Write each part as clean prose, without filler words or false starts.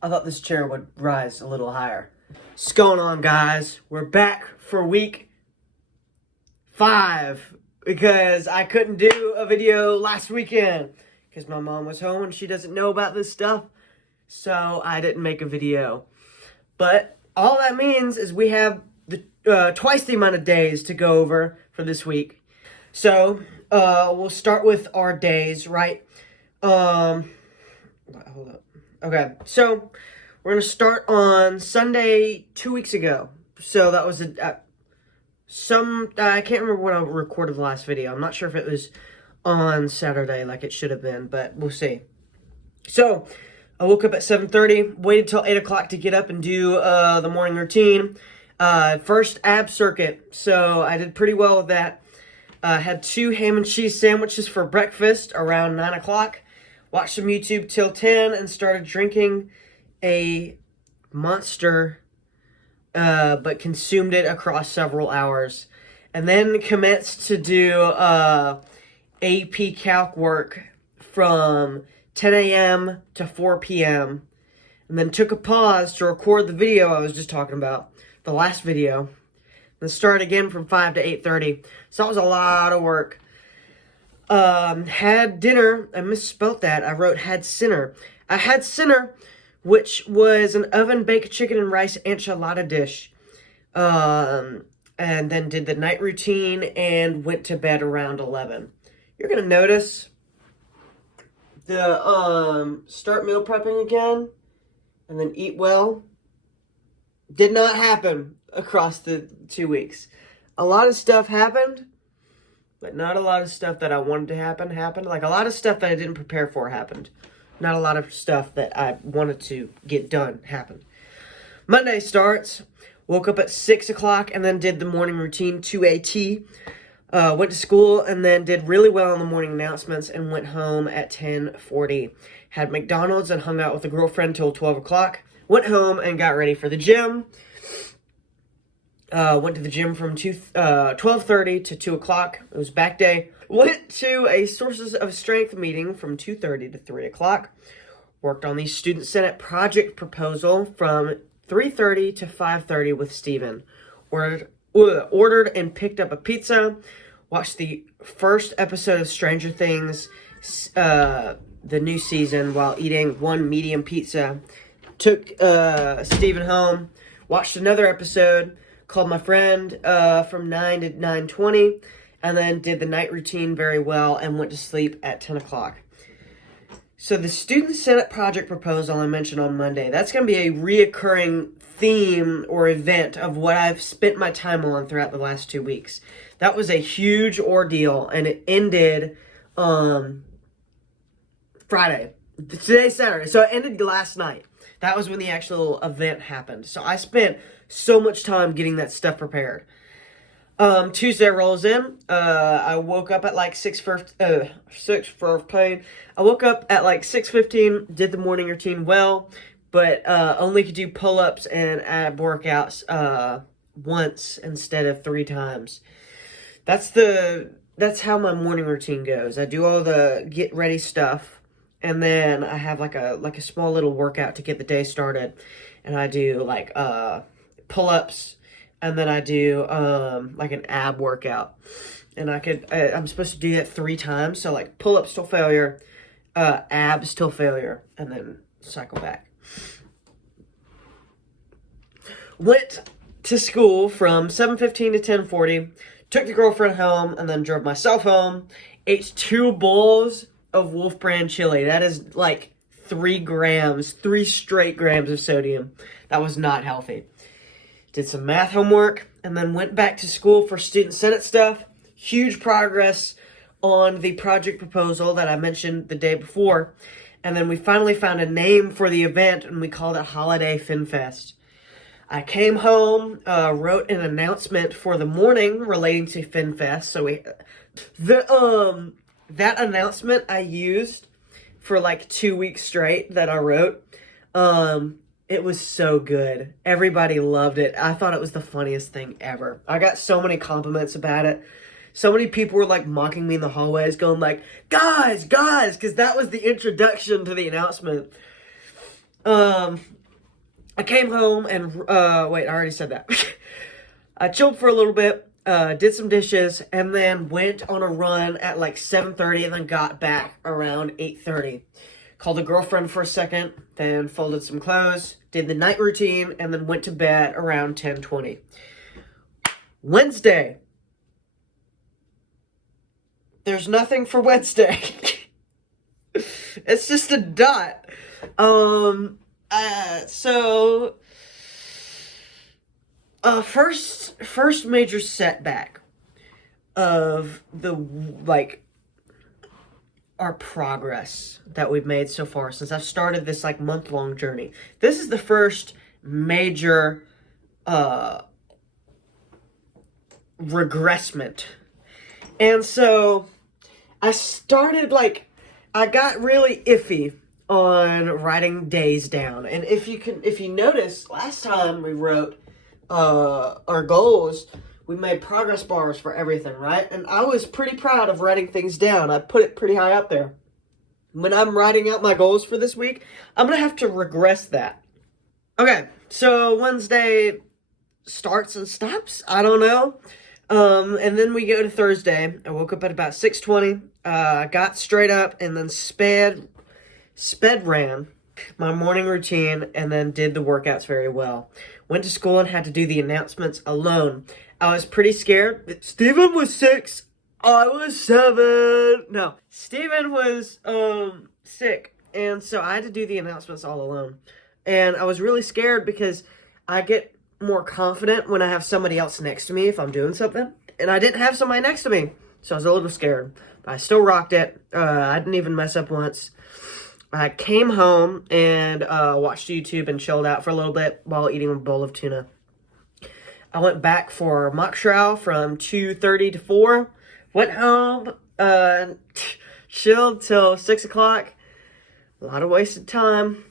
I thought this chair would rise a little higher. What's going on, guys? We're back for week 5 because I couldn't do a video last weekend because my mom was home and she doesn't know about this stuff, so I didn't make a video. But all that means is we have twice the amount of days to go over for this week. So we'll start with our days, right? Hold up. Okay, so we're going to start on Sunday 2 weeks ago. So that was I can't remember when I recorded the last video. I'm not sure if it was on Saturday like it should have been, but we'll see. So I woke up at 7:30, waited till 8 o'clock to get up and do the morning routine. First ab circuit, so I did pretty well with that. Had 2 ham and cheese sandwiches for breakfast around 9 o'clock. Watched some YouTube till 10 and started drinking a Monster, but consumed it across several hours. And then commenced to do AP Calc work from 10 a.m. to 4 p.m. And then took a pause to record the video I was just talking about, the last video. Then started again from 5 to 8:30. So that was a lot of work. Had dinner. I misspelt that. I wrote had sinner. I had sinner, which was an oven-baked chicken and rice enchilada dish. And then did the night routine and went to bed around 11. You're going to notice the start meal prepping again and then eat well did not happen across the 2 weeks. A lot of stuff happened, but not a lot of stuff that I wanted to happen happened. Like, a lot of stuff that I didn't prepare for happened. Not a lot of stuff that I wanted to get done happened. Monday starts. Woke up at 6 o'clock and then did the morning routine to a T. Went to school and then did really well in the morning announcements and went home at 10:40. Had McDonald's and hung out with a girlfriend till 12 o'clock. Went home and got ready for the gym. Went to the gym from 12:30 to 2 o'clock. It was back day. Went to a Sources of Strength meeting from 2:30 to 3 o'clock. Worked on the Student Senate project proposal from 3:30 to 5:30 with Steven. Ordered and picked up a pizza. Watched the first episode of Stranger Things, the new season, while eating one medium pizza. Took Steven home. Watched another episode. Called my friend from 9 to 9:20, and then did the night routine very well and went to sleep at 10 o'clock. So the Student Senate project proposal I mentioned on Monday, that's going to be a reoccurring theme or event of what I've spent my time on throughout the last 2 weeks. That was a huge ordeal, and it ended Friday. Today's Saturday, so it ended last night. That was when the actual event happened. So I spent so much time getting that stuff prepared. Tuesday rolls in. I woke up at like 6:15. I woke up at like 6:15, did the morning routine well, but only could do pull-ups and ab workouts once instead of 3 times. That's how my morning routine goes. I do all the get ready stuff, and then I have like a small little workout to get the day started, and I do like pull-ups, and then I do like an ab workout, and I'm supposed to do that 3 times. So like pull-ups till failure, abs till failure, and then cycle back. Went to school from 7:15 to 10:40. Took the girlfriend home, and then drove myself home. Ate 2 bowls of Wolf Brand chili. That is like 3 straight grams of sodium. That was not healthy. Did some math homework, and then went back to school for Student Senate stuff. Huge progress on the project proposal that I mentioned the day before. And then we finally found a name for the event, and we called it Holiday FinFest. I came home, wrote an announcement for the morning relating to FinFest. So that announcement I used for like 2 weeks straight that I wrote. It was so good. Everybody loved it. I thought it was the funniest thing ever. I got so many compliments about it. So many people were like mocking me in the hallways, going like, guys, because that was the introduction to the announcement. I came home and, wait, I already said that. I chilled for a little bit, did some dishes, and then went on a run at like 7:30 and then got back around 8:30. Called a girlfriend for a second, then folded some clothes, did the night routine, and then went to bed around 10:20. Wednesday. There's nothing for Wednesday. It's just a dot. So first major setback of the, like, our progress that we've made so far since I've started this, like, month-long journey. This is the first major regressment. And so I started, like, I got really iffy on writing days down. And if you notice, last time we wrote our goals, we made progress bars for everything, right? And I was pretty proud of writing things down. I put it pretty high up there. When I'm writing out my goals for this week, I'm going to have to regress that. Okay, so Wednesday starts and stops. I don't know. And then we go to Thursday. I woke up at about 6:20. Got straight up and then sped ran my morning routine and then did the workouts very well. Went to school and had to do the announcements alone. I was pretty scared. Steven was 6. I was 7. No, Steven was sick. And so I had to do the announcements all alone. And I was really scared because I get more confident when I have somebody else next to me if I'm doing something. And I didn't have somebody next to me. So I was a little scared. But I still rocked it. I didn't even mess up once. I came home and watched YouTube and chilled out for a little bit while eating a bowl of tuna. I went back for mock trial from 2:30 to 4. Went home, chilled till 6 o'clock. A lot of wasted time.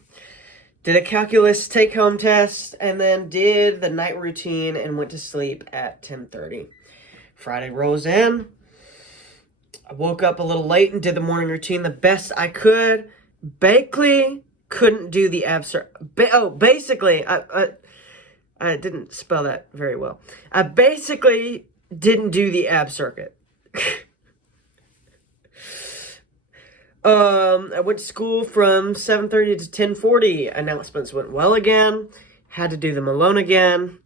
Did a calculus take-home test, and then did the night routine and went to sleep at 10:30. Friday rolls in. I woke up a little late and did the morning routine the best I could. Basically, couldn't do the basically, I didn't spell that very well. I basically didn't do the ab circuit. I went to school from 7:30 to 10:40. Announcements went well again. Had to do them alone again.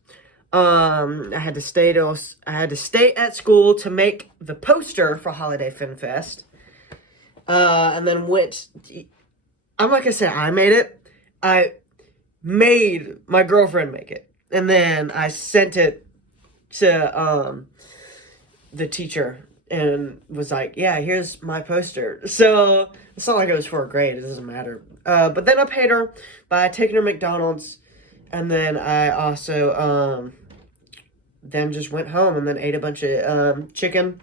I had to stay at school to make the poster for Holiday Fin Fest. And then I'm not gonna say I made it. I made my girlfriend make it. And then I sent it to the teacher and was like, yeah, here's my poster. So it's not like it was for a grade. It doesn't matter. But then I paid her by taking her to McDonald's. And then I also then just went home and then ate a bunch of chicken.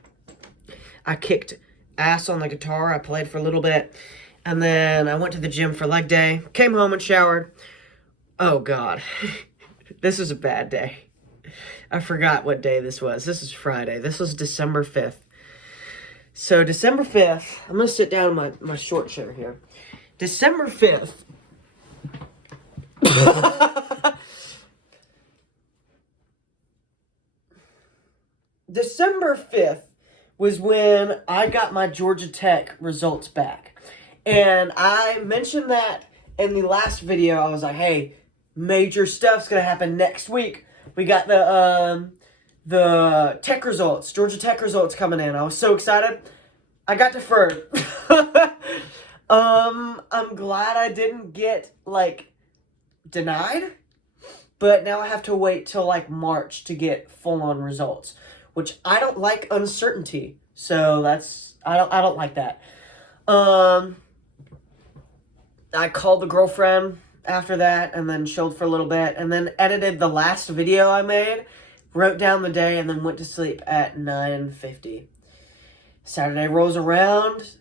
I kicked ass on the guitar. I played for a little bit. And then I went to the gym for leg day. Came home and showered. Oh, God. This was a bad day. I forgot what day this was. This is Friday. This was December 5th. So December 5th, I'm going to sit down in my short chair here. December 5th. December 5th was when I got my Georgia Tech results back. And I mentioned that in the last video. I was like, hey, major stuff's going to happen next week. We got the tech results, Georgia Tech results coming in. I was so excited. I got deferred. I'm glad I didn't get, like, denied. But now I have to wait till, like, March to get full-on results. Which I don't like uncertainty. So I don't like that. I called the girlfriend after that and then chilled for a little bit and then edited the last video I made, wrote down the day, and then went to sleep at 9:50. Saturday rolls around.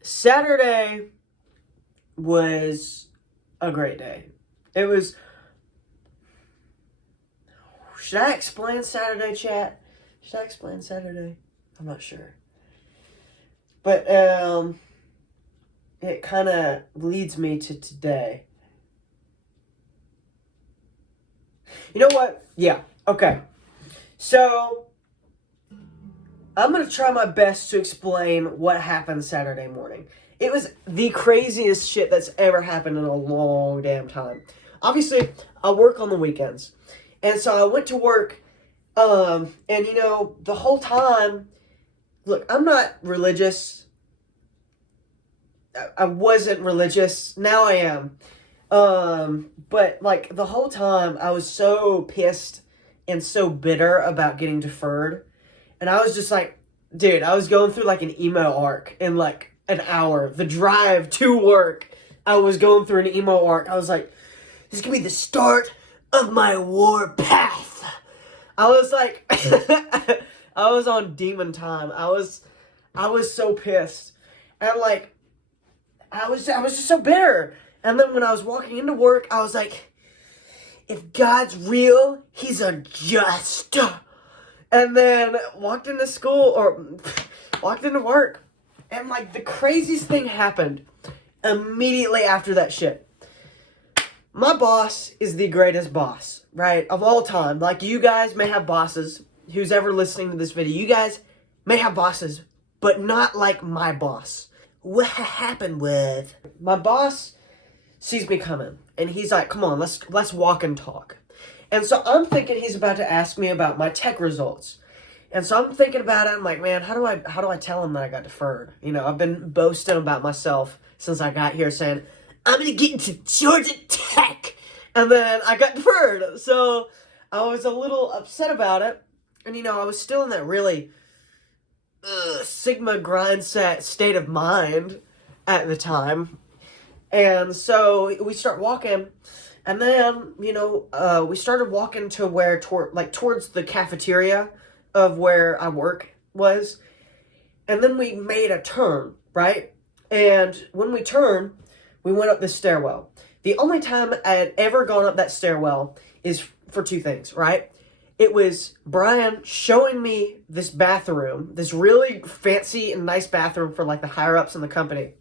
Saturday was a great day. It was... Should I explain Saturday, chat? Should I explain Saturday? I'm not sure. But, it kind of leads me to today. You know what? Yeah, okay. So, I'm going to try my best to explain what happened Saturday morning. It was the craziest shit that's ever happened in a long damn time. Obviously, I work on the weekends. And so I went to work, and you know, the whole time, look, I'm not religious. I wasn't religious. Now I am. But like the whole time I was so pissed and so bitter about getting deferred. And I was just like, dude, I was going through like an emo arc in like an hour. The drive to work, I was going through an emo arc. I was like, this is gonna be the start of my war path. I was like, I was on demon time. I was so pissed. And like, I was just so bitter. And then when I was walking into work, I was like, if God's real, he's unjust. And then walked into school, or walked into work. And like the craziest thing happened immediately after that shit. My boss is the greatest boss, right, of all time. Like, you guys may have bosses. Who's ever listening to this video, you guys may have bosses, but not like my boss. What happened with my boss sees me coming, and he's like, come on, let's walk and talk. And so I'm thinking he's about to ask me about my tech results. And so I'm thinking about it. I'm like, man, how do I tell him that I got deferred? You know, I've been boasting about myself since I got here, saying I'm gonna get into Georgia Tech, and then I got deferred. So I was a little upset about it, and you know, I was still in that really Sigma grind set state of mind at the time. And so we start walking, and then, you know, we started walking to where, towards the cafeteria of where I work was. And then we made a turn, right? And when we turned, we went up the stairwell. The only time I had ever gone up that stairwell is for two things, right? It was Brian showing me this bathroom, this really fancy and nice bathroom for like the higher ups in the company.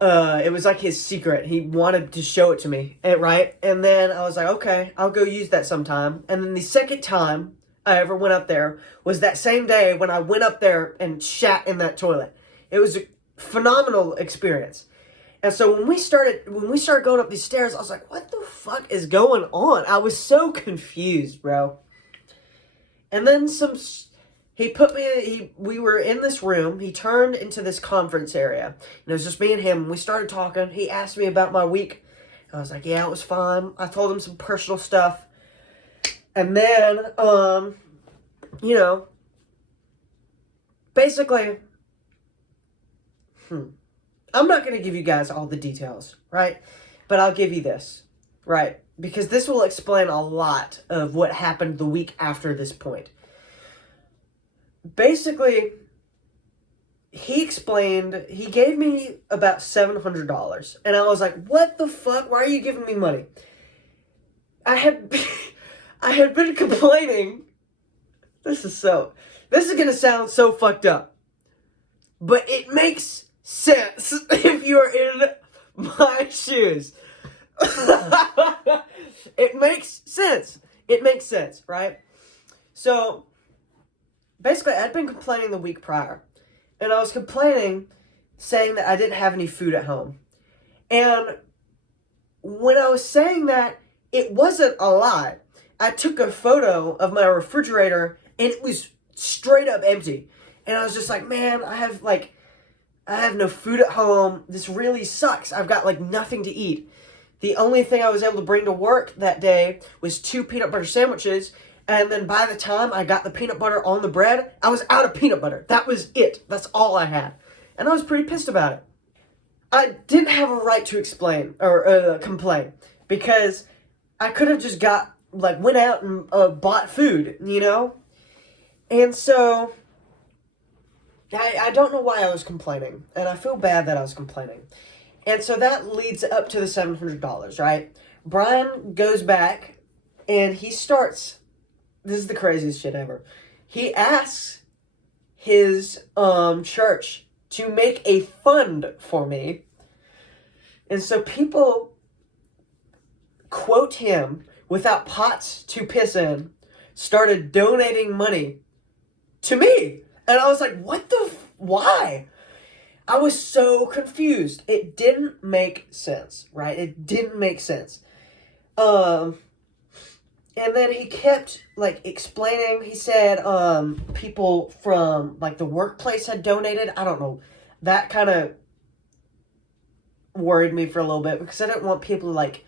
It was like his secret. He wanted to show it to me, right? And then I was like, okay, I'll go use that sometime. And then the second time I ever went up there was that same day when I went up there and shat in that toilet. It was a phenomenal experience. And so when we started going up these stairs, I was like, what the fuck is going on? I was so confused, bro. And then we were in this room. He turned into this conference area. And it was just me and him. We started talking. He asked me about my week. I was like, yeah, it was fine. I told him some personal stuff. And then, you know, basically, I'm not going to give you guys all the details, right? But I'll give you this, right? Because this will explain a lot of what happened the week after this point. Basically, he gave me about $700. And I was like, what the fuck? Why are you giving me money? I had been complaining. This is going to sound so fucked up. But it makes sense if you're in my shoes. It makes sense. It makes sense, right? So, basically, I'd been complaining the week prior. And I was complaining, saying that I didn't have any food at home. And when I was saying that, it wasn't a lie. I took a photo of my refrigerator, and it was straight up empty. And I was just like, man, I have no food at home. This really sucks. I've got like nothing to eat. The only thing I was able to bring to work that day was 2 peanut butter sandwiches. And then by the time I got the peanut butter on the bread, I was out of peanut butter. That was it. That's all I had. And I was pretty pissed about it. I didn't have a right to explain or complain, because I could have just went out and bought food, you know? And so I don't know why I was complaining, and I feel bad that I was complaining. And so that leads up to the $700, right? Brian goes back, and he starts, this is the craziest shit ever. He asks his church to make a fund for me. And so people quote him without pots to piss in, started donating money to me. And I was like, what the, why? I was so confused. It didn't make sense, right? It didn't make sense. And then he kept, like, explaining. He said, people from, like, the workplace had donated. I don't know. That kind of worried me for a little bit because I didn't want people to, like,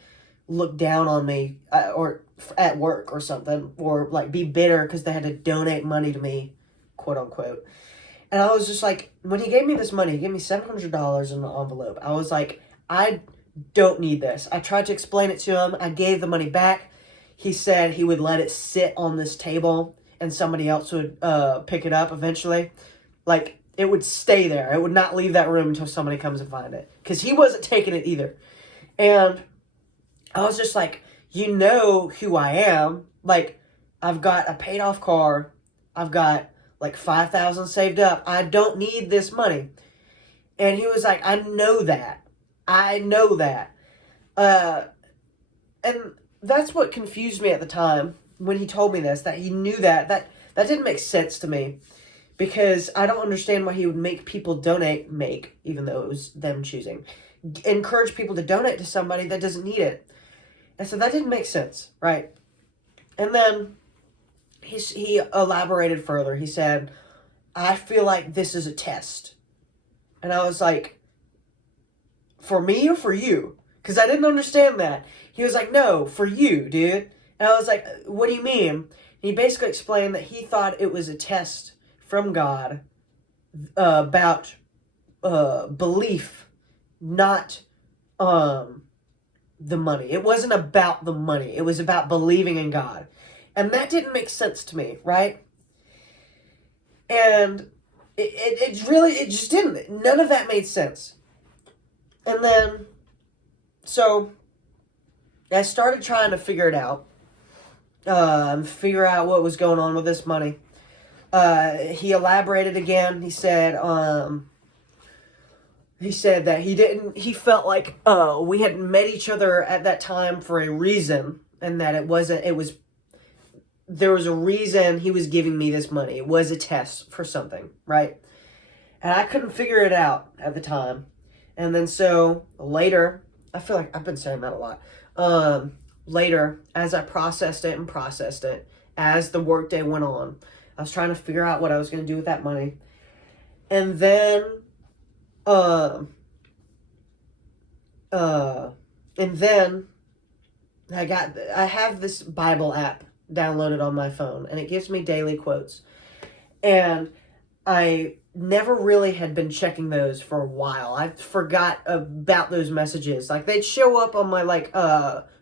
look down on me or at work or something, or, like, be bitter because they had to donate money to me, quote unquote. And I was just like, when he gave me this money, he gave me $700 in an envelope. I was like, I don't need this. I tried to explain it to him. I gave the money back. He said he would let it sit on this table and somebody else would pick it up eventually. Like, it would stay there. It would not leave that room until somebody comes and find it. Because he wasn't taking it either. And I was just like, you know who I am. Like, I've got a paid off car. I've got like $5,000 saved up. I don't need this money. And he was like, I know that. I know that. And that's what confused me at the time when he told me this, that he knew that. That didn't make sense to me because I don't understand why he would make people even though it was them choosing, encourage people to donate to somebody that doesn't need it. And so that didn't make sense, right? And then he elaborated further. He said, I feel like this is a test. And I was like, for me or for you? Because I didn't understand that. He was like, no, for you, dude. And I was like, what do you mean? And he basically explained that he thought it was a test from God about belief, not the money. It wasn't about the money. It was about believing in God. And that didn't make sense to me, right? And it just didn't. None of that made sense. And then, so, I started trying to figure it out. Figure out what was going on with this money. He elaborated again. He said that he felt like, we had met each other at that time for a reason. And that there was a reason he was giving me this money. It was a test for something, right? And I couldn't figure it out at the time. And then so later, I feel like I've been saying that a lot. Later, as I processed it, as the workday went on, I was trying to figure out what I was going to do with that money. And then, I have this Bible app downloaded on my phone, and it gives me daily quotes. And I never really had been checking those for a while. I forgot about those messages. Like, they'd show up on my,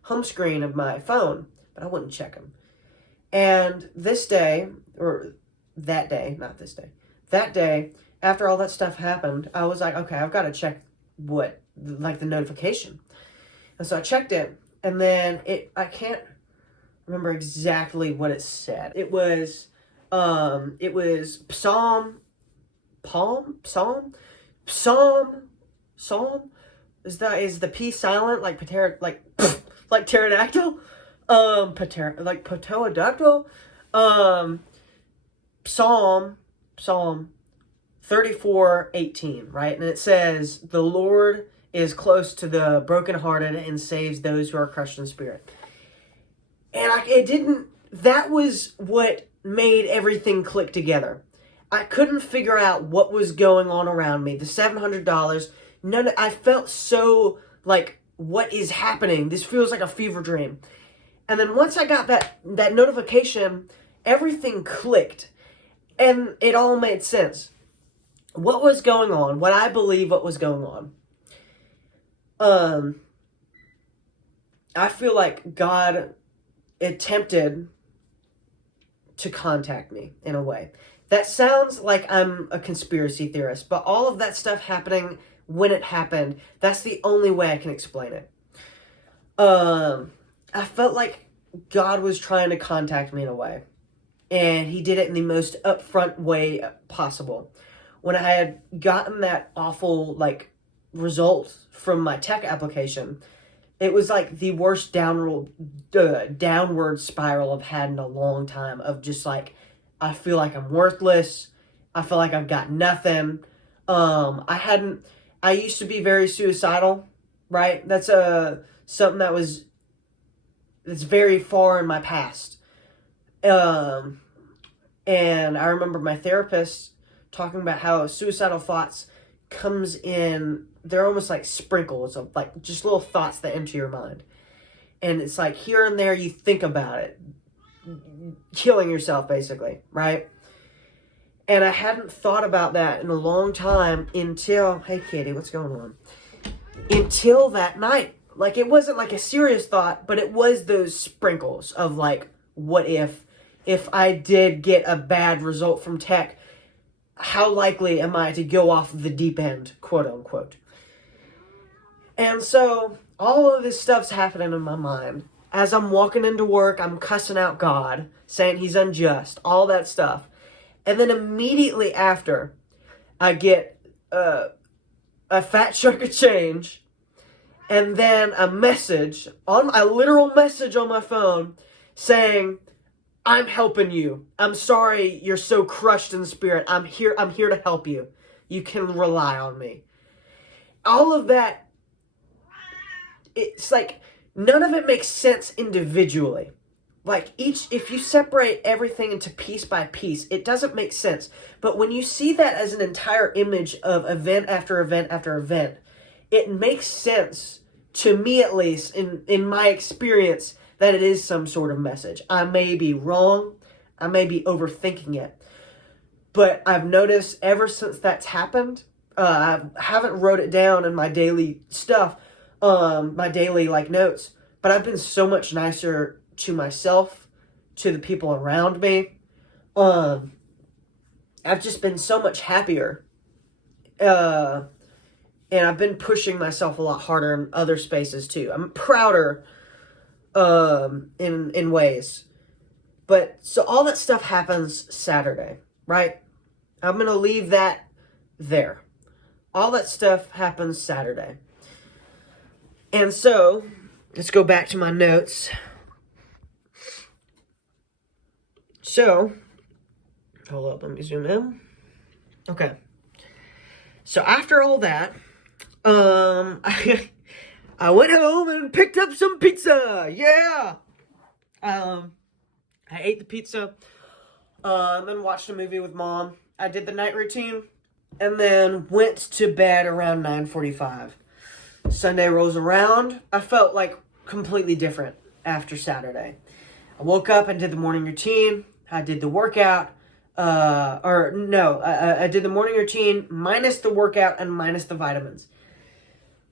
home screen of my phone, but I wouldn't check them. And that day, after all that stuff happened, I was like, okay, I've got to check the notification. And so I checked it, and then I can't remember exactly what it said. It was Psalm. Is the P silent, like like pterodactyl? Like pterodactyl? Psalm 34:18, right? And it says, the Lord is close to the brokenhearted and saves those who are crushed in spirit. And that was what made everything click together. I couldn't figure out what was going on around me. The $700, I felt so like, what is happening? This feels like a fever dream. And then once I got that notification, everything clicked. And it all made sense. What was going on? What I believe what was going on. I feel like God attempted to contact me in a way. That sounds like I'm a conspiracy theorist, but all of that stuff happening when it happened, that's the only way I can explain it. I felt like God was trying to contact me in a way, and he did it in the most upfront way possible, when I had gotten that awful, like, result from my tech application, it was like the worst downward spiral I've had in a long time of just like, I feel like I'm worthless. I feel like I've got nothing. I used to be very suicidal, right? That's something that's very far in my past. And I remember my therapist talking about how suicidal thoughts comes in, they're almost like sprinkles of like just little thoughts that enter your mind. And it's like here and there you think about it, killing yourself basically, right? And I hadn't thought about that in a long time until, hey kitty, what's going on? Until that night. Like, it wasn't like a serious thought, but it was those sprinkles of like, what if I did get a bad result from tech, how likely am I to go off the deep end, quote unquote? And so all of this stuff's happening in my mind. As I'm walking into work, I'm cussing out God, saying he's unjust, all that stuff. And then immediately after, I get a fat chunk of change, and then a literal message on my phone saying, I'm helping you. I'm sorry you're so crushed in spirit. I'm here to help you. You can rely on me. All of that, it's like, none of it makes sense individually. Like, if you separate everything into piece by piece, it doesn't make sense. But when you see that as an entire image of event after event after event, it makes sense, to me at least, in my experience, that it is some sort of message. I may be wrong. I may be overthinking it. But I've noticed ever since that's happened, I haven't wrote it down in my daily stuff, my daily, like, notes, but I've been so much nicer to myself, to the people around me. I've just been so much happier. And I've been pushing myself a lot harder in other spaces too. I'm prouder in ways. But so all that stuff happens Saturday, right? I'm going to leave that there. All that stuff happens Saturday. And so, let's go back to my notes. So, hold up, let me zoom in. Okay. So after all that, I went home and picked up some pizza. Yeah. I ate the pizza. Then watched a movie with Mom. I did the night routine, and then went to bed around 9:45. Sunday rolls around. I felt like completely different after Saturday. I woke up and did the morning routine. I did the workout. I did the morning routine minus the workout and minus the vitamins.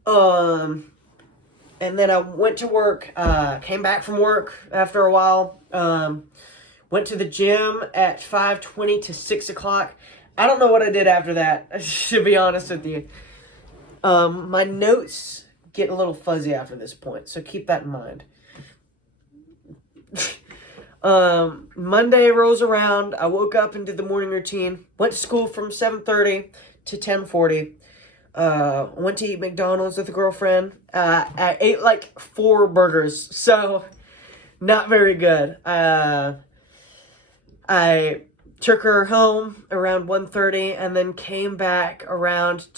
And then I went to work, came back from work after a while, went to the gym at 5:20 to 6 o'clock. I don't know what I did after that, to be honest with you. My notes get a little fuzzy after this point, so keep that in mind. Monday rolls around. I woke up and did the morning routine. Went to school from 7:30 to 10:40. Went to eat McDonald's with a girlfriend. I ate like 4 burgers, so not very good. I took her home around 1:30 and then came back around,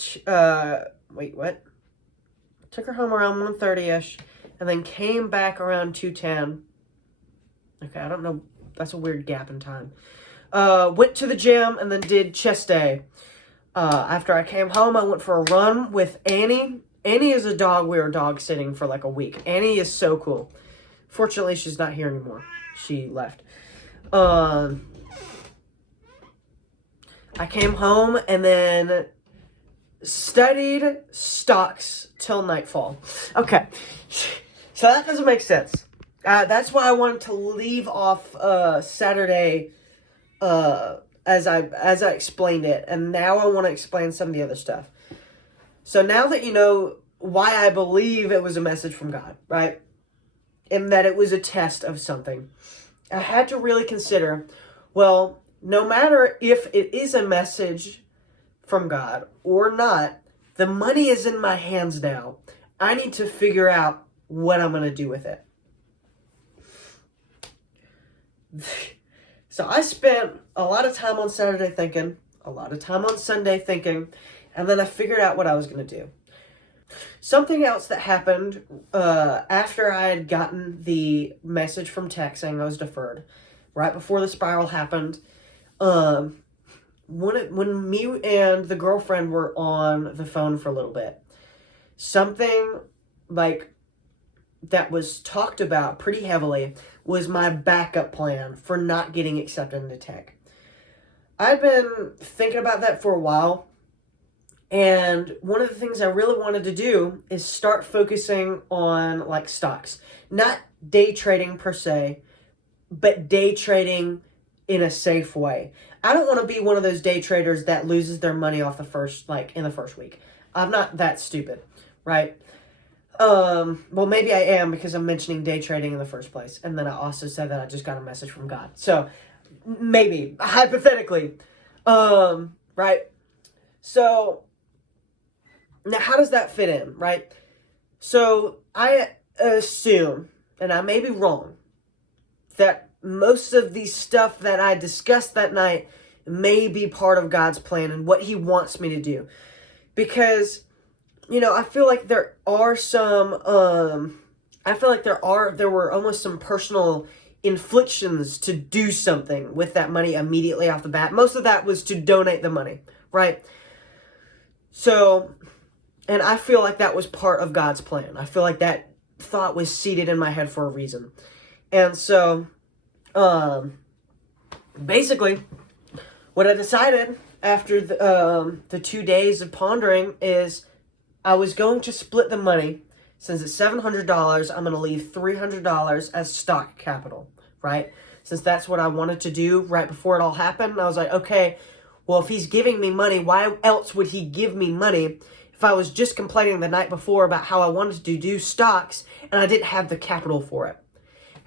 Took her home around 1:30-ish and then came back around 2:10. Okay, I don't know. That's a weird gap in time. Went to the gym and then did chest day. After I came home, I went for a run with Annie. Annie is a dog. We were dog sitting for like a week. Annie is so cool. Fortunately, she's not here anymore. She left. I came home and then studied stocks till nightfall. Okay. So that doesn't make sense. That's why I wanted to leave off Saturday as I explained it, and now I want to explain some of the other stuff. So now that you know why I believe it was a message from God, right? And that it was a test of something, I had to really consider, well, no matter if it is a message from God or not, the money is in my hands now. I need to figure out what I'm going to do with it. So I spent a lot of time on Saturday thinking, a lot of time on Sunday thinking, and then I figured out what I was going to do. Something else that happened after I had gotten the message from tech saying I was deferred, right before the spiral happened, when me and the girlfriend were on the phone for a little bit, something like that was talked about pretty heavily was my backup plan for not getting accepted into tech. I've been thinking about that for a while, and one of the things I really wanted to do is start focusing on like stocks. Not day trading per se, but day trading in a safe way. I don't want to be one of those day traders that loses their money off in the first week. I'm not that stupid, right? Well, maybe I am because I'm mentioning day trading in the first place. And then I also said that I just got a message from God. So, maybe, hypothetically, right? So, now how does that fit in, right? So, I assume, and I may be wrong, that most of the stuff that I discussed that night may be part of God's plan and what He wants me to do. Because, I feel like there are there were almost some personal inflictions to do something with that money immediately off the bat. Most of that was to donate the money, right? So, and I feel like that was part of God's plan. I feel like that thought was seated in my head for a reason. And so, basically, what I decided after the 2 days of pondering is I was going to split the money. Since it's $700, I'm going to leave $300 as stock capital, right? Since that's what I wanted to do right before it all happened. I was like, okay, well, if he's giving me money, why else would he give me money if I was just complaining the night before about how I wanted to do stocks and I didn't have the capital for it?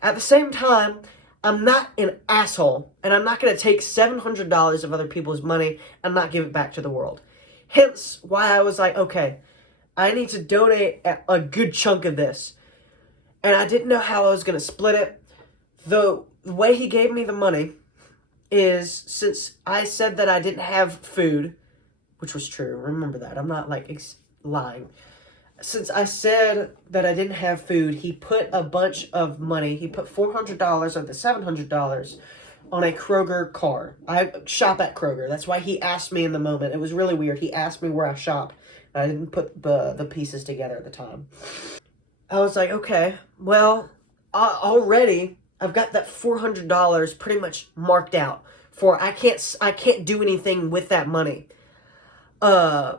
At the same time, I'm not an asshole, and I'm not going to take $700 of other people's money and not give it back to the world. Hence, why I was like, okay, I need to donate a good chunk of this. And I didn't know how I was going to split it. The way he gave me the money is, since I said that I didn't have food, which was true, remember that, I'm not lying. Since I said that I didn't have food, he put a bunch of money, he put $400 of the $700 on a Kroger card. I shop at Kroger. That's why he asked me in the moment. It was really weird. He asked me where I shop. I didn't put the pieces together at the time. I was like, okay, well, already I've got that $400 pretty much marked out for I can't do anything with that money. It's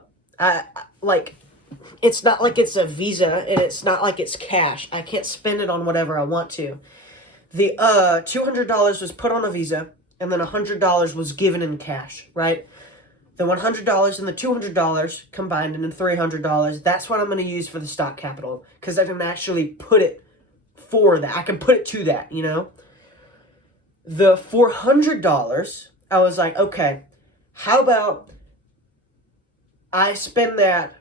not like it's a Visa and it's not like it's cash. I can't spend it on whatever I want to. The $200 was put on a Visa, and then $100 was given in cash, right? The $100 and the $200 combined into $300, that's what I'm going to use for the stock capital, because I can actually put it for that. I can put it to that, The $400, I was like, okay, how about I spend that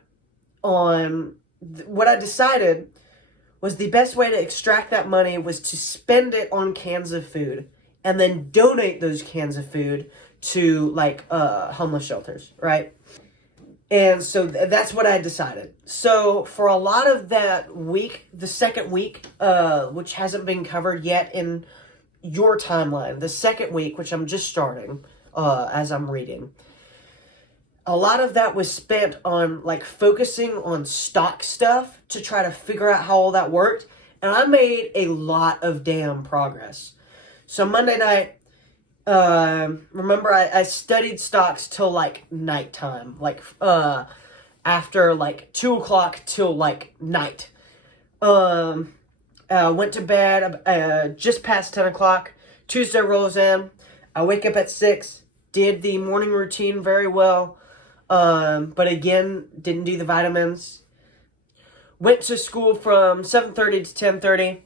on, what I decided was the best way to extract that money was to spend it on cans of food and then donate those cans of food to homeless shelters, right? And so that's what I decided. So for a lot of that week, the second week, which hasn't been covered yet in your timeline, the second week, which I'm just starting as I'm reading, a lot of that was spent on focusing on stock stuff to try to figure out how all that worked. And I made a lot of damn progress. So Monday night, remember I studied stocks till nighttime, after 2 o'clock till night. Went to bed just past 10 o'clock. Tuesday rolls in. I wake up at 6, did the morning routine very well. But again, didn't do the vitamins. Went to school from 7:30 to 10:30.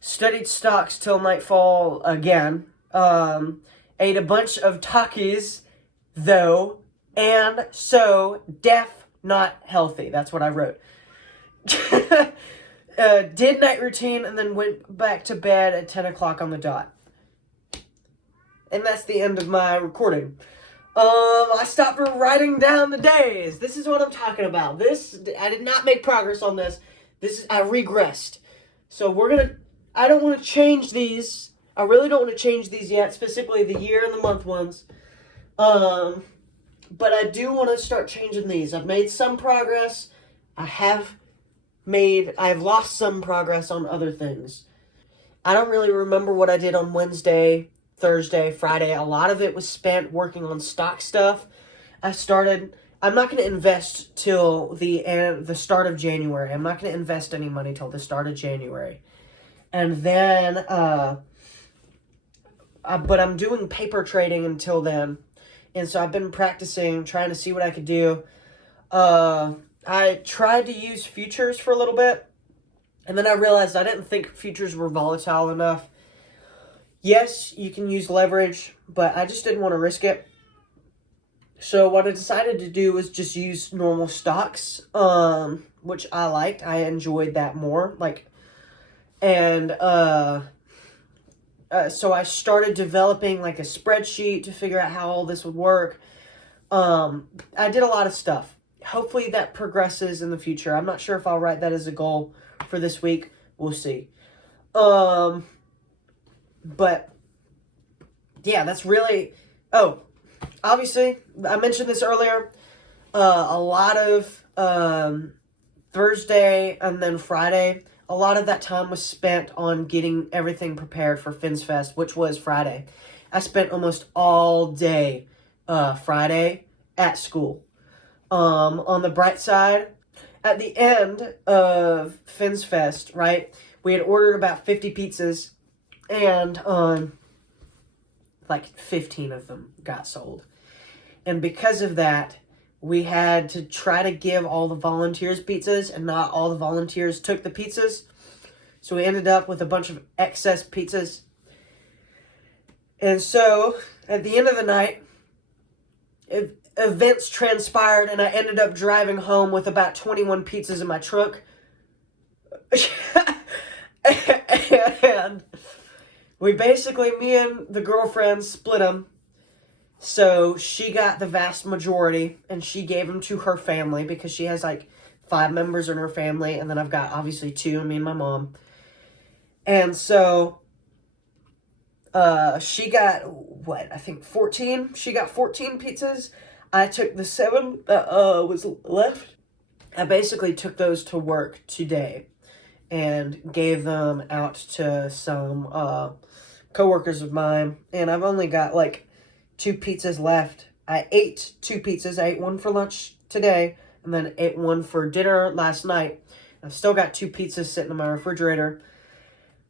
Studied stocks till nightfall again. Ate a bunch of Takis, though, And so, deaf, not healthy. That's what I wrote. Did night routine and then went back to bed at 10 o'clock on the dot. And that's the end of my recording. I stopped writing down the days. This is what I'm talking about. I did not make progress on this. I regressed. So I don't want to change these. I really don't want to change these yet, specifically the year and the month ones. But I do want to start changing these. I've made some progress. I've lost some progress on other things. I don't really remember what I did on Wednesday, Thursday, Friday. A lot of it was spent working on stock stuff. I'm not going to invest till the start of January. I'm not going to invest any money till the start of January. And then, but I'm doing paper trading until then. And so I've been practicing, trying to see what I could do. I tried to use futures for a little bit. And then I realized I didn't think futures were volatile enough. Yes, you can use leverage, but I just didn't want to risk it. So what I decided to do was just use normal stocks, which I liked. I enjoyed that more. So I started developing like a spreadsheet to figure out how all this would work. I did a lot of stuff. Hopefully that progresses in the future. I'm not sure if I'll write that as a goal for this week. We'll see. But yeah, that's really, obviously I mentioned this earlier, a lot of, Thursday and then Friday, a lot of that time was spent on getting everything prepared for FinzFest, which was Friday. I spent almost all day, Friday at school. On the bright side, at the end of FinzFest, right, we had ordered about 50 pizzas, and like 15 of them got sold. And because of that, we had to try to give all the volunteers pizzas, and not all the volunteers took the pizzas. So we ended up with a bunch of excess pizzas. And so, at the end of the night, events transpired, and I ended up driving home with about 21 pizzas in my trunk. And me and the girlfriend split them. So she got the vast majority, and she gave them to her family, because she has like 5 members in her family, and then I've got obviously 2, me and my mom. And so she got, I think 14? She got 14 pizzas. I took the 7 that was left. I basically took those to work today and gave them out to some coworkers of mine, and I've only got like 2 pizzas left. I ate 2 pizzas. I ate one for lunch today, and then ate one for dinner last night. I've still got 2 pizzas sitting in my refrigerator,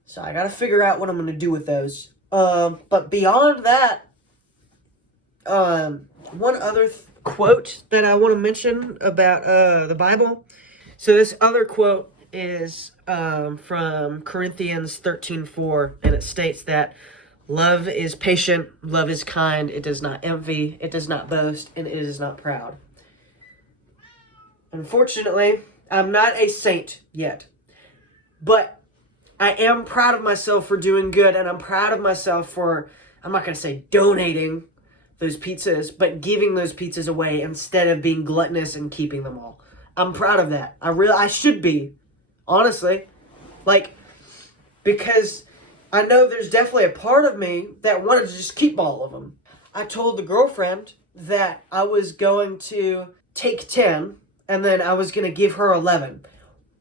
so I gotta figure out what I'm gonna do with those. But beyond that, one other quote that I want to mention about the Bible. So this other quote is from Corinthians 13:4, and it states that love is patient, love is kind, it does not envy, it does not boast, and it is not proud. Unfortunately, I'm not a saint yet, but I am proud of myself for doing good, and I'm proud of myself for, I'm not going to say donating those pizzas, but giving those pizzas away instead of being gluttonous and keeping them all. I'm proud of that. I should be, honestly, because I know there's definitely a part of me that wanted to just keep all of them. I told the girlfriend that I was going to take 10, and then I was going to give her 11.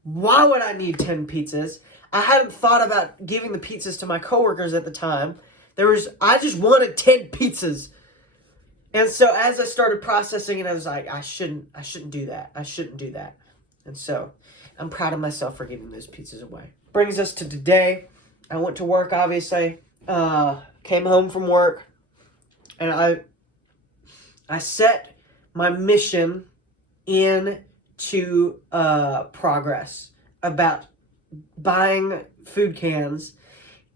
Why would I need 10 pizzas? I hadn't thought about giving the pizzas to my coworkers at the time. I just wanted 10 pizzas. And so as I started processing it, I was like, I shouldn't do that. I shouldn't do that. And so I'm proud of myself for giving those pizzas away. Brings us to today. I went to work, obviously. Came home from work. And I set my mission into progress about buying food cans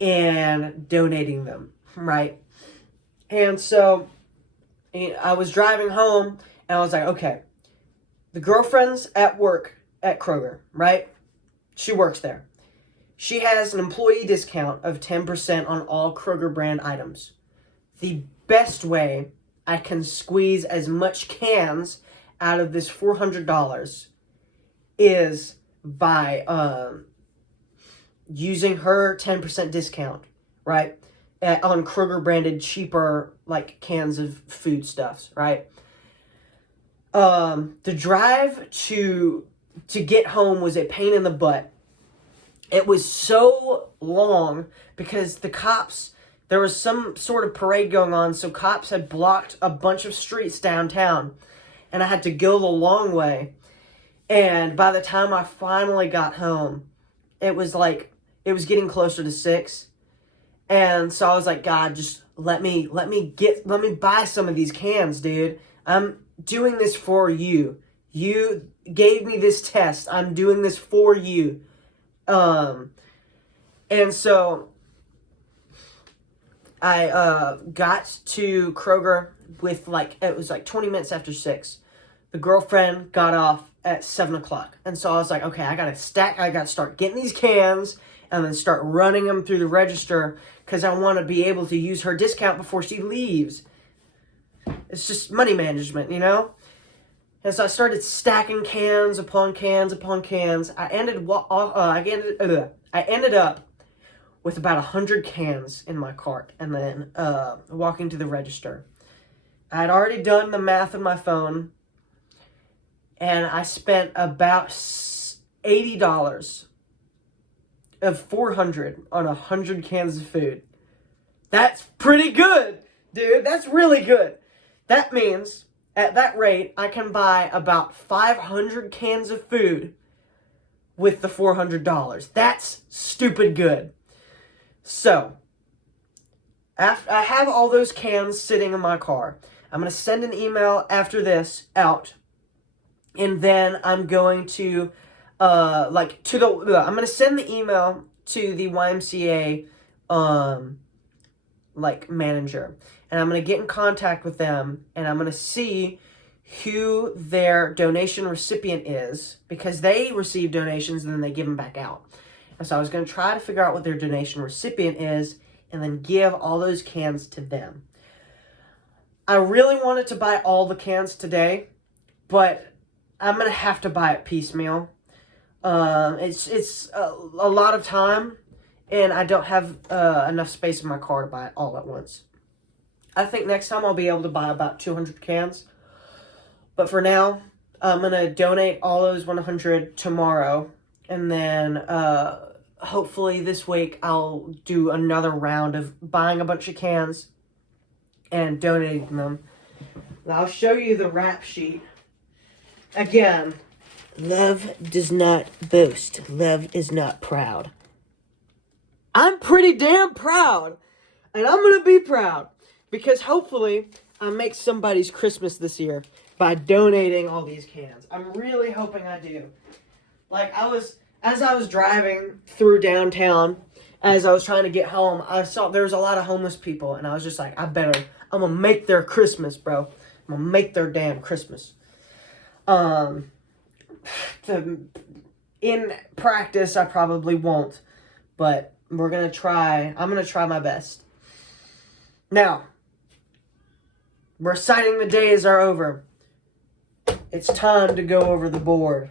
and donating them, right? And so I was driving home, And I was like, okay, the girlfriend's at work at Kroger, right? She works there. She has an employee discount of 10% on all Kroger brand items. The best way I can squeeze as much cans out of this $400 is by using her 10% discount, right? On Kroger branded cheaper like cans of foodstuffs, right? The drive to get home was a pain in the butt. It was so long because the cops, there was some sort of parade going on, so cops had blocked a bunch of streets downtown, and I had to go the long way. And by the time I finally got home, it was getting closer to 6. And so I was like, God, just let me buy some of these cans, dude. I'm doing this for you. You gave me this test. I'm doing this for you. And so I got to Kroger with it was 20 minutes after 6. The girlfriend got off at 7 o'clock. And so I was like, okay, I gotta start getting these cans and then start running them through the register because I want to be able to use her discount before she leaves. It's just money management, you know? And so I started stacking cans upon cans upon cans. I ended up with about 100 cans in my cart and then walking to the register. I had already done the math on my phone, and I spent about $80 of 400 on 100 cans of food. That's pretty good, dude. That's really good. That means, at that rate, I can buy about 500 cans of food with the $400. That's stupid good. So, after I have all those cans sitting in my car, I'm going to send an email after this out, and then I'm going to I'm going to send the email to the YMCA manager, and I'm going to get in contact with them, and I'm going to see who their donation recipient is, because they receive donations and then they give them back out. And so I was going to try to figure out what their donation recipient is and then give all those cans to them. I really wanted to buy all the cans today, but I'm going to have to buy it piecemeal. It's a lot of time, and I don't have enough space in my car to buy it all at once. I think next time I'll be able to buy about 200 cans. But for now, I'm going to donate all those 100 tomorrow. And then hopefully this week I'll do another round of buying a bunch of cans and donating them. And I'll show you the rap sheet. Again, love does not boast. Love is not proud. I'm pretty damn proud. And I'm going to be proud. Because hopefully I make somebody's Christmas this year by donating all these cans. I'm really hoping I do. As I was driving through downtown, as I was trying to get home, I saw there was a lot of homeless people, and I was just like, I'm gonna make their Christmas, bro. I'm gonna make their damn Christmas. In practice, I probably won't, but we're gonna try. I'm gonna try my best. Now, reciting the days are over. It's time to go over the board.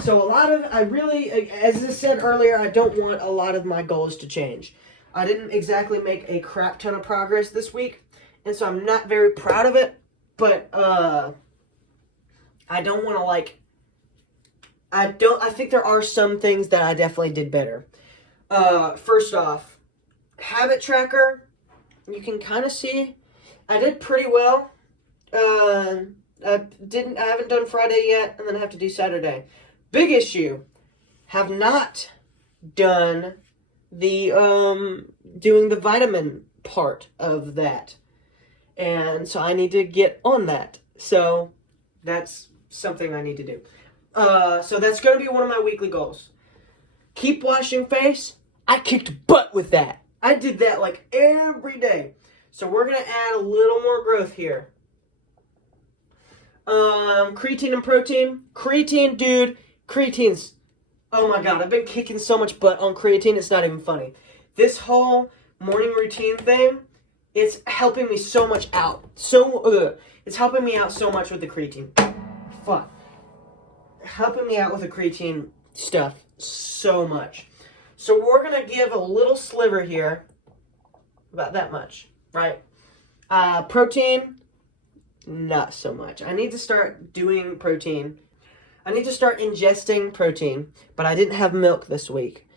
So as I said earlier, I don't want a lot of my goals to change. I didn't exactly make a crap ton of progress this week, and so I'm not very proud of it, but I don't want to I think there are some things that I definitely did better. First off, habit tracker, you can kind of see I did pretty well. I haven't done Friday yet, and then I have to do Saturday. Big issue, have not done the doing the vitamin part of that, and so I need to get on that. So that's something I need to do. So that's going to be one of my weekly goals. Keep washing face. I kicked butt with that. I did that every day. So we're going to add a little more growth here. Creatine and protein. Creatine, dude. Creatine's, oh my god, I've been kicking so much butt on creatine, it's not even funny. This whole morning routine thing, it's helping me so much out. It's helping me out so much with the creatine. Fuck. Helping me out with the creatine stuff so much. So we're going to give a little sliver here, about that much, right? Protein, not so much. I need to start doing protein. I need to start ingesting protein, but I didn't have milk this week,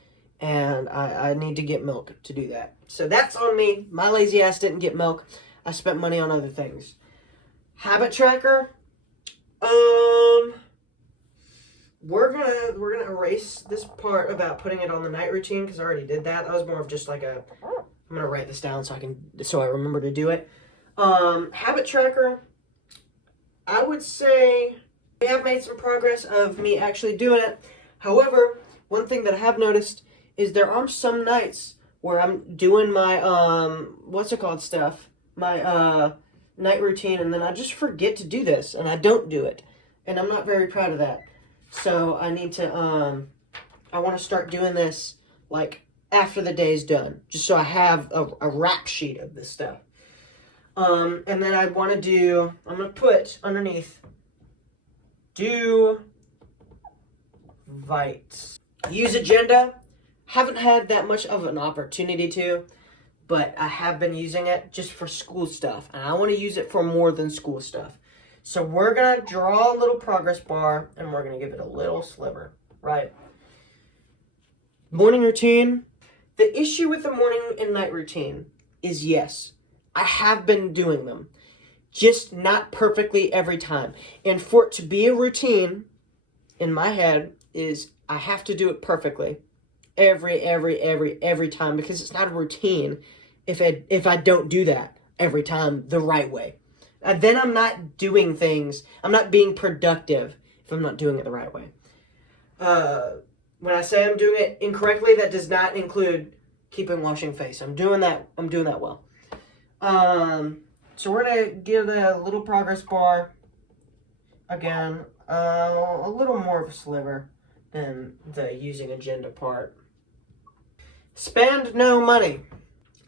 and I need to get milk to do that. So that's on me. My lazy ass didn't get milk. I spent money on other things. Habit tracker. We're gonna erase this part about putting it on the night routine because I already did that. That was more of just like I'm gonna write this down so I remember to do it. Habit tracker. I would say we have made some progress of me actually doing it. However, one thing that I have noticed is there are some nights where I'm doing my stuff, my night routine, and then I just forget to do this and I don't do it, and I'm not very proud of that. So I need to I want to start doing this like after the day's done, just so I have a rap sheet of this stuff. And then I'm going to put underneath, do Vites. Use Agenda. Haven't had that much of an opportunity to, but I have been using it just for school stuff, and I want to use it for more than school stuff. So we're going to draw a little progress bar, and we're going to give it a little sliver, right? Morning routine. The issue with the morning and night routine is, yes, I have been doing them, just not perfectly every time. And for it to be a routine, in my head, is I have to do it perfectly every time, because it's not a routine if I don't do that every time the right way. Then I'm not doing things, I'm not being productive if I'm not doing it the right way. When I say I'm doing it incorrectly, that does not include keeping washing face. I'm doing that well. So we're going to give a little progress bar. Again, a little more of a sliver than the using agenda part. Spend no money.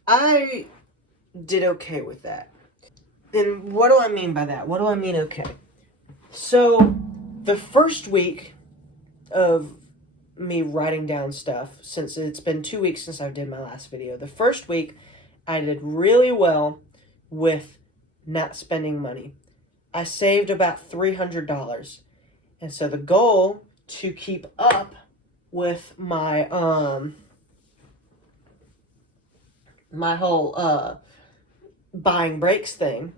I did okay with that. And what do I mean by that? What do I mean okay? So, the first week of me writing down stuff, since it's been 2 weeks since I did my last video, the first week I did really well with not spending money. I saved about $300. And so the goal to keep up with my my whole buying breaks thing,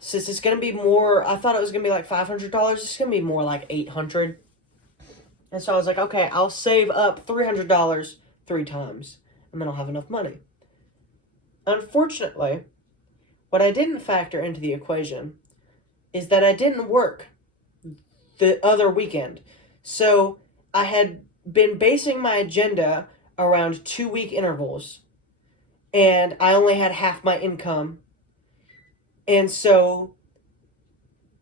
since it's going to be more, I thought it was going to be like $500, it's going to be more like $800. And so I was like, okay, I'll save up $300 3 times, and then I'll have enough money. Unfortunately, what I didn't factor into the equation is that I didn't work the other weekend. So I had been basing my agenda around 2-week intervals, and I only had half my income. And so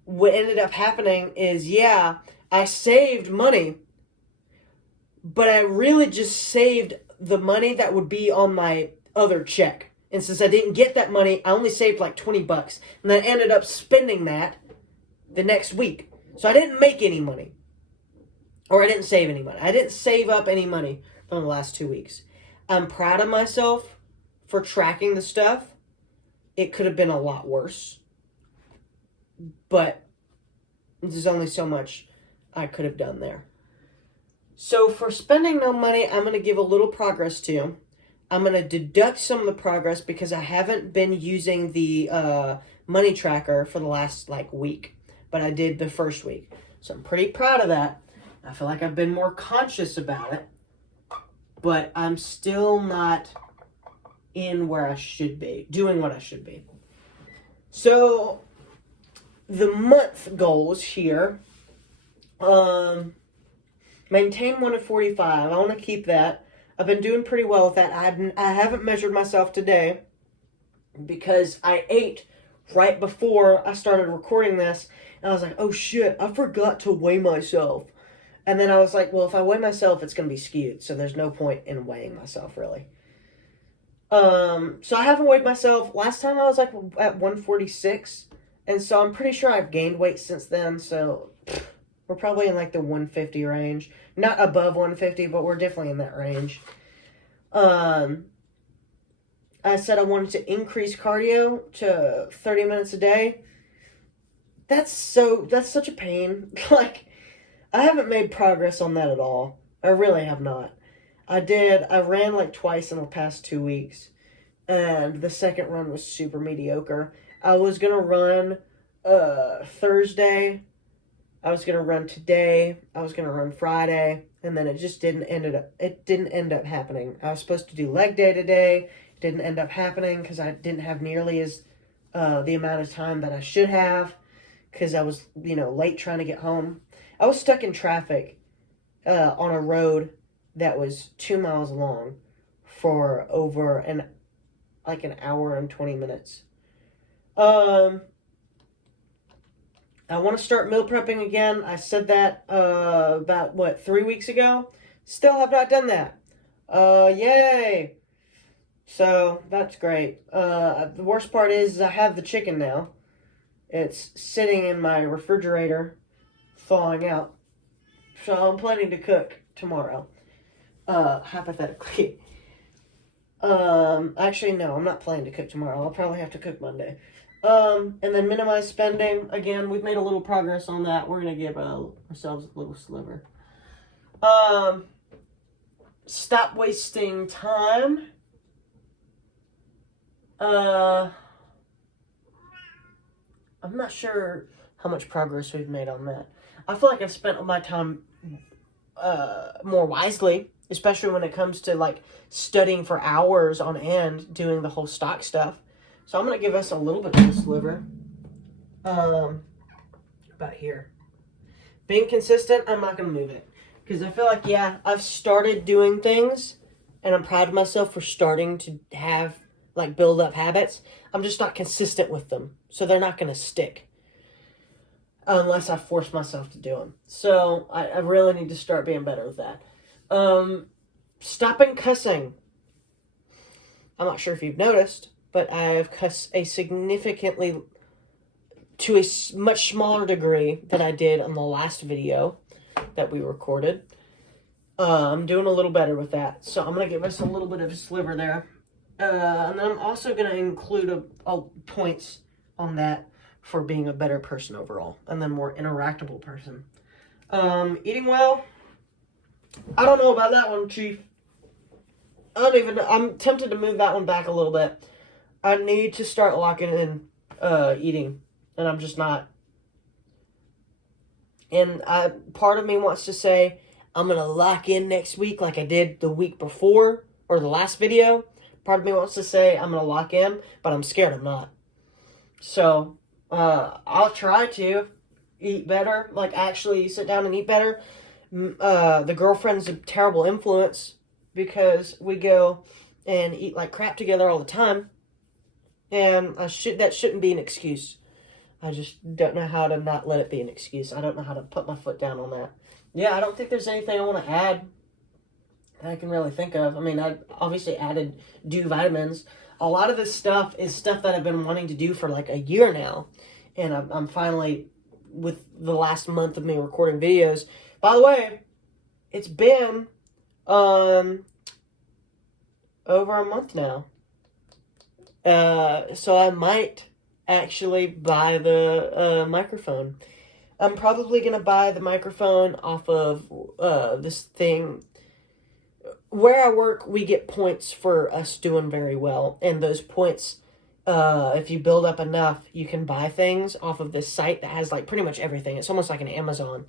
what ended up happening is, yeah, I saved money, but I really just saved the money that would be on my other check. And since I didn't get that money, I only saved like $20. And I ended up spending that the next week. So I didn't make any money. Or I didn't save any money. I didn't save up any money from the last 2 weeks. I'm proud of myself for tracking the stuff. It could have been a lot worse. But there's only so much I could have done there. So for spending no money, I'm going to give a little progress to. I'm going to deduct some of the progress because I haven't been using the money tracker for the last week. But I did the first week. So I'm pretty proud of that. I feel like I've been more conscious about it. But I'm still not in where I should be, doing what I should be. So the month goals here, maintain 1 to 45. I want to keep that. I've been doing pretty well with that. I haven't measured myself today because I ate right before I started recording this, And I was like, oh shit, I forgot to weigh myself. And then I was like, well, if I weigh myself, it's going to be skewed. So there's no point in weighing myself, really. So I haven't weighed myself. Last time I was like at 146. And so I'm pretty sure I've gained weight since then. So we're probably in like the 150 range. Not above 150, but we're definitely in that range. I said I wanted to increase cardio to 30 minutes a day. That's such a pain. Like, I haven't made progress on that at all. I really have not. I ran like twice in the past 2 weeks, and the second run was super mediocre. I was gonna run Thursday, I was gonna run today, I was gonna run Friday, and then it just didn't end up happening. I was supposed to do leg day today. It didn't end up happening because I didn't have nearly as the amount of time that I should have, because I was, late trying to get home. I was stuck in traffic on a road that was 2 miles long for over an hour and 20 minutes. I want to start meal prepping again. I said that about 3 weeks ago. Still have not done that. Yay! So that's great. The worst part is I have the chicken now. It's sitting in my refrigerator, thawing out. So I'm planning to cook tomorrow. Hypothetically. Actually, no, I'm not planning to cook tomorrow. I'll probably have to cook Monday. And then minimize spending. Again, we've made a little progress on that. We're going to give ourselves a little sliver. Stop wasting time. I'm not sure how much progress we've made on that. I feel like I've spent my time more wisely, especially when it comes to like studying for hours on end, doing the whole stock stuff. So I'm going to give us a little bit of a sliver. About here. Being consistent, I'm not going to move it. Because I feel like, yeah, I've started doing things, and I'm proud of myself for starting to have, build up habits. I'm just not consistent with them. So they're not going to stick. Unless I force myself to do them. So I really need to start being better with that. Stopping cussing. I'm not sure if you've noticed, but I've cussed to a much smaller degree than I did on the last video that we recorded. I'm doing a little better with that. So I'm going to give us a little bit of a sliver there. And then I'm also going to include points on that for being a better person overall. And then more interactable person. Eating well. I don't know about that one, Chief. I'm tempted to move that one back a little bit. I need to start locking in eating. And I'm just not. And part of me wants to say, I'm going to lock in next week like I did the week before, or the last video. Part of me wants to say, I'm going to lock in, but I'm scared I'm not. So, I'll try to eat better, actually sit down and eat better. The girlfriend's a terrible influence because we go and eat like crap together all the time. And that shouldn't be an excuse. I just don't know how to not let it be an excuse. I don't know how to put my foot down on that. Yeah, I don't think there's anything I want to add that I can really think of. I mean, I obviously added do vitamins. A lot of this stuff is stuff that I've been wanting to do for like a year now. And I'm finally, with the last month of me recording videos. By the way, it's been over a month now. So I might actually buy the microphone. I'm probably going to buy the microphone off of this thing. Where I work, we get points for us doing very well. And those points, if you build up enough, you can buy things off of this site that has pretty much everything. It's almost like an Amazon.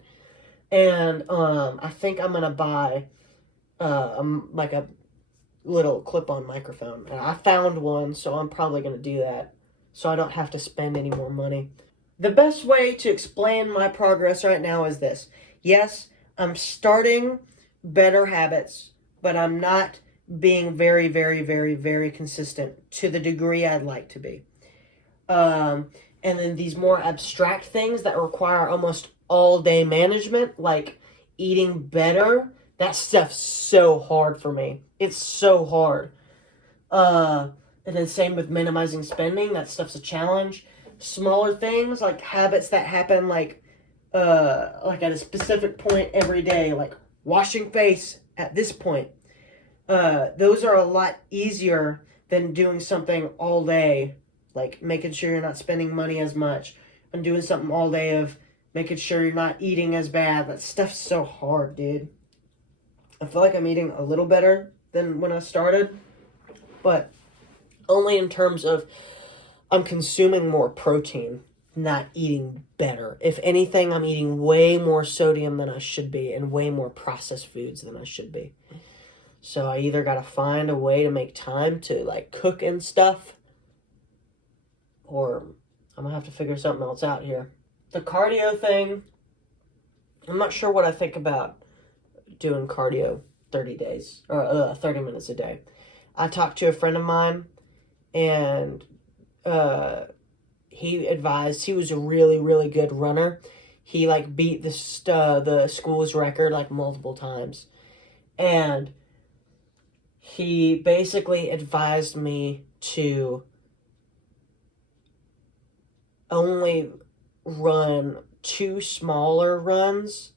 And I think I'm going to buy a little clip-on microphone. And I found one, so I'm probably going to do that, so I don't have to spend any more money. The best way to explain my progress right now is this. Yes, I'm starting better habits, but I'm not being very, very, very, very consistent to the degree I'd like to be. And then these more abstract things that require almost all day management, like eating better, that stuff's so hard for me. It's so hard. And then same with minimizing spending, that stuff's a challenge. Smaller things like habits that happen like at a specific point every day, like washing face at this point. Those are a lot easier than doing something all day, like making sure you're not spending money as much, and doing something all day of making sure you're not eating as bad. That stuff's so hard, dude. I feel like I'm eating a little better than when I started, but only in terms of I'm consuming more protein, not eating better. If anything, I'm eating way more sodium than I should be and way more processed foods than I should be. So I either got to find a way to make time to like cook and stuff, or I'm going to have to figure something else out here. The cardio thing, I'm not sure what I think about doing cardio 30 days or 30 minutes a day. I talked to a friend of mine, and he advised, he was a really, really good runner. He like beat the school's record like multiple times. And he basically advised me to only run 2 smaller runs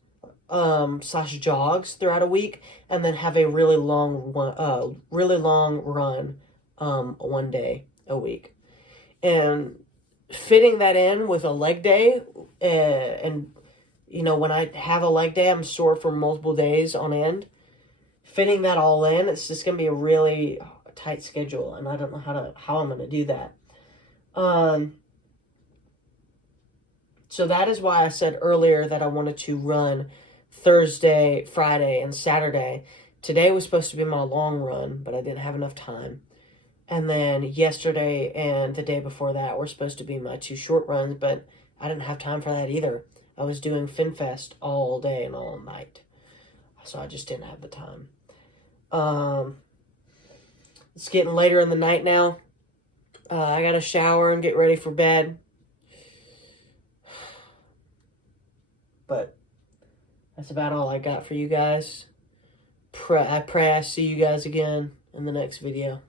/ jogs throughout a week, and then have a really long run one day a week. And fitting that in with a leg day, and when I have a leg day, I'm sore for multiple days on end. Fitting that all in, it's just gonna be a really tight schedule, and I don't know how I'm gonna do that. So that is why I said earlier that I wanted to run Thursday, Friday, and Saturday. Today was supposed to be my long run, but I didn't have enough time. And then yesterday and the day before that were supposed to be my 2 short runs, but I didn't have time for that either. I was doing FinFest all day and all night, so I just didn't have the time. It's getting later in the night now. I gotta shower and get ready for bed. But that's about all I got for you guys. I pray I see you guys again in the next video.